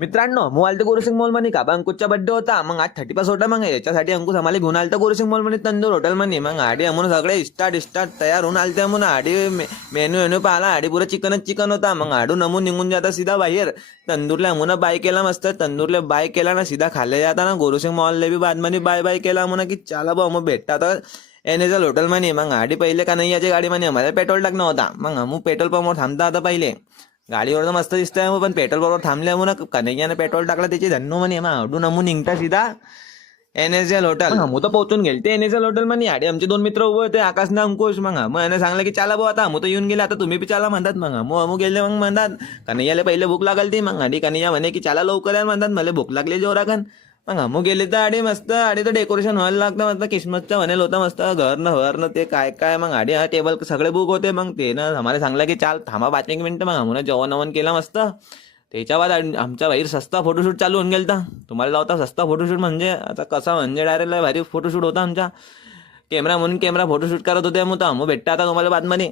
मित्रांनो मग आलते गोरुसिंग मॉल मध्ये का अंकुशचा बर्थडे होता. मग आज 31 होता. मग याच्यासाठी अंकुश आम्हाला घेऊन आलता गोरुसिंग मॉल मध्ये तंदूर हॉटेल मध्ये. मग आडी अमून सगळे स्टार्ट तयार होऊन आलते. अमून आडी मेनू पाहिला. आडी पुरा चिकन होता. मग आडू नमून निघून जाता सीधा बाहेर. तंदूरला अमून बाय केला मस्त. तंदूरला बाय केला ना सीधा खाल्ले जाता ना गोरुसिंग मॉलला बी बाद मध्ये बाय केला. म्हणा की चला भाऊ मग भेटता तर एनएसएल हॉटेल मध्ये. मग आडी पहिले कन्हैयाची गाडी मध्ये आम्हाला पेट्रोल टाकणं होता. मग अमू पेट्रोल पंपवर थांबता आता पहिले. गाडीवर तर मस्त दिसतंय पण पेट्रोल बरोबर थांबले म्हणून कन्हैयाने पेट्रोल टाकलं त्याची धन्नो म्हणे. मग अडून अमून निघता सीधा एनएसएल हॉटेल. मग तो पोहोचून गेले ते एनएसएल हॉटेल मध्ये. आडी आमचे दोन मित्र उभे होते आकाश ना अंकुश. मग याने सांगलं की चला भाऊ आता अमू तर येऊन गेले आता तुम्ही बी चला म्हणतात. मग अमू गेले. मग म्हणतात कन्हैयाला पहिले भूक लागल ती. मग आडी कन्हैया म्हणे की चला लवकर या म्हणतात मला भूक लागली जोराखन. मग अमू गेले तर आडी मस्त. आडी तर डेकोरेशन व्हायला लागतं मस्त किस्मतचं म्हणेल होतं मस्त घरनं ते काय. मग आडी हा टेबल सगळे बुक होते. मग ते ना आम्हाला सांगलं की चाल थांबा 5-1 मिनिटं. मग आम्हाला जेवण केला मस्त. त्याच्या बाद आमच्या बाहेर सस्ता फोटोशूट चालू होऊन गेलता. तुम्हाला लावता सस्ता फोटोशूट म्हणजे आता कसा म्हणजे डायरेक्ट भारी फोटोशूट होता आमचा. कॅमेरा म्हणून कॅमेरा फोटोशूट करत होते. मग भेटता आता तुम्हाला बातमध्ये.